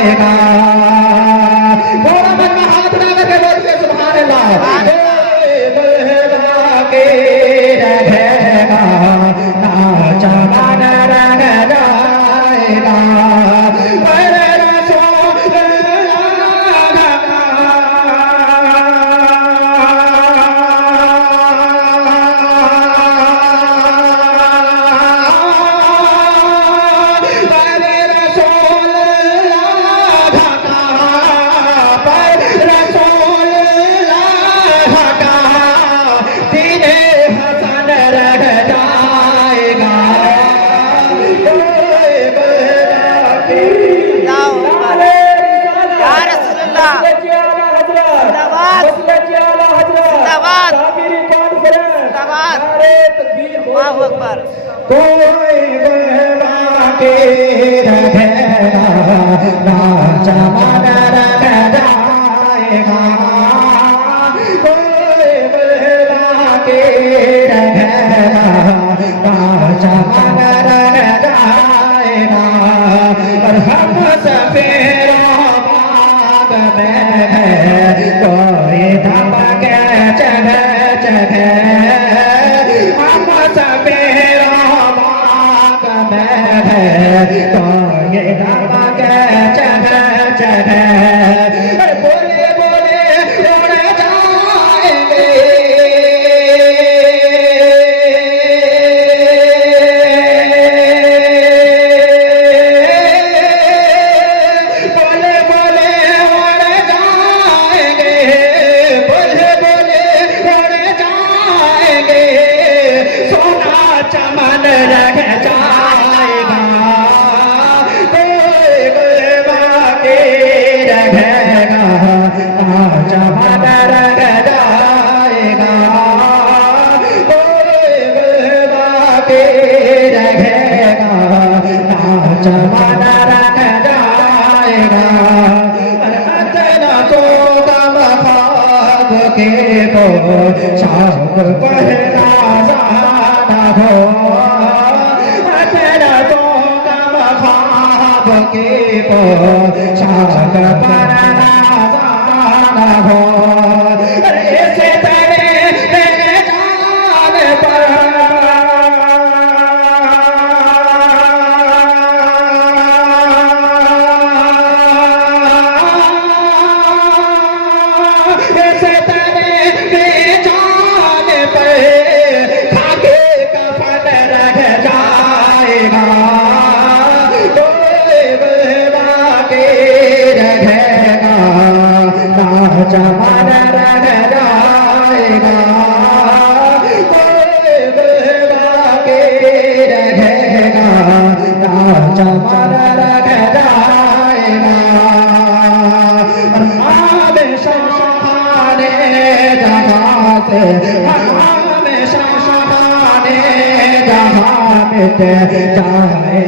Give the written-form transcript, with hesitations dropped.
जाएगा। थोड़ा मन में हाथ उठा करके बोलिए सुभान अल्लाह। के रहेगा नाचा मन रंग जाएगा। अल्लाहु अकबर। कोई बहवा के रहेगा नाचा मन रंग जाएगा। कोई बहवा के रहेगा नाचा मन रंग जाएगा। और हम सफेरों बाग में है कोई धमक जगह जगह। हम सफेरों बाग में है कोई धमक जगह जगह। बोले बोले उड़ जाएंगे। बोले बोले उड़ जाएंगे। बोले बोले उड़ जाएंगे। सोना चमन रह जाएगा। कोई गुलवा के रहेगा चमन रह जाएगा। कोई गुलवा के रहेगा चमन रह जाएगा। तो कम ख्वाब के को शाम पहला जाना हो। तेरा तो कम ख्वाब के को शाम पहला जाना हो। ऐसे तेरे जान पर ऐसे तेरे बेजान पर खाके कफन रह जाएगा। कोई बहवा के रहेगा नाचा मन रह जाएगा। कोई बहवा के रहेगा नाचा मन रह जाएगा। हमेशा शहाने जहाँ से हमेशा शहाने जहाँ मिट जाए